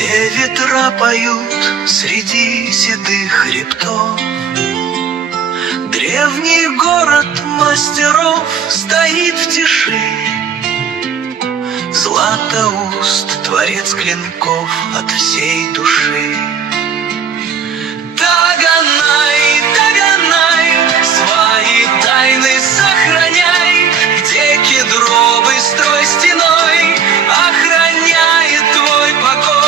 Где ветра поют среди седых хребтов, древний город мастеров стоит в тиши. Златоуст, творец клинков от всей души. Таганай, Таганай, свои тайны сохраняй, где кедровый строй стеной охраняет твой покой.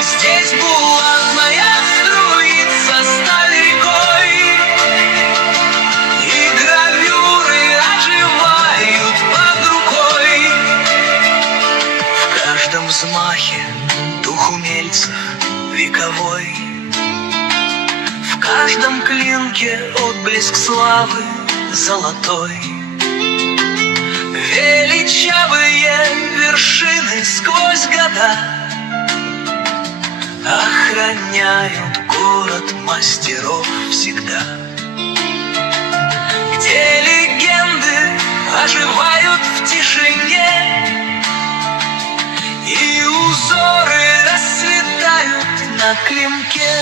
Здесь булатная струится сталь рекой, и гравюры оживают под рукой. В каждом взмахе дух умельцев вековой, в каждом клинке отблеск славы золотой. Величавые вершины сквозь года охраняют город мастеров всегда. Где легенды оживают в тишине, и узоры расцветают на клинке.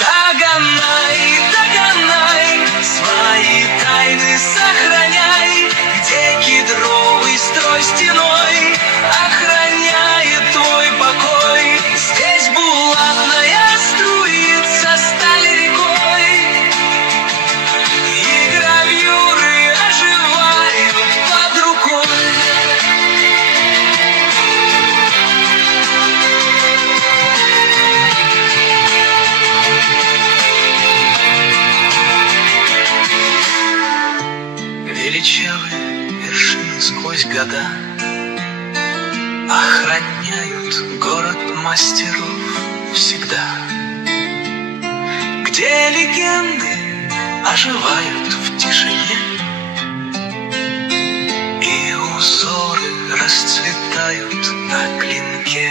Таганай, Таганай, свои тайны сохраняй, где кедровый строй стеной охраняет твой покой. Здесь булатная струится сталь рекой, и гравюры оживают под рукой. Величавые вершины сквозь года охраняют город мастеров всегда. Где легенды оживают в тишине, и узоры расцветают на клинке.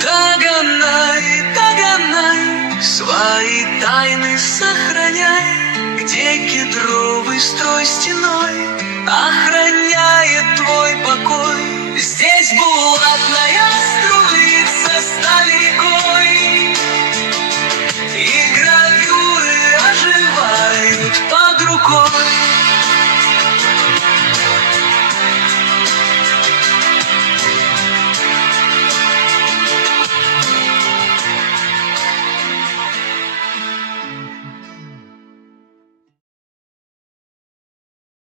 Таганай, Таганай, свои тайны сохраняй, где кедровый строй стеной охраняет твой покой. Здесь булатная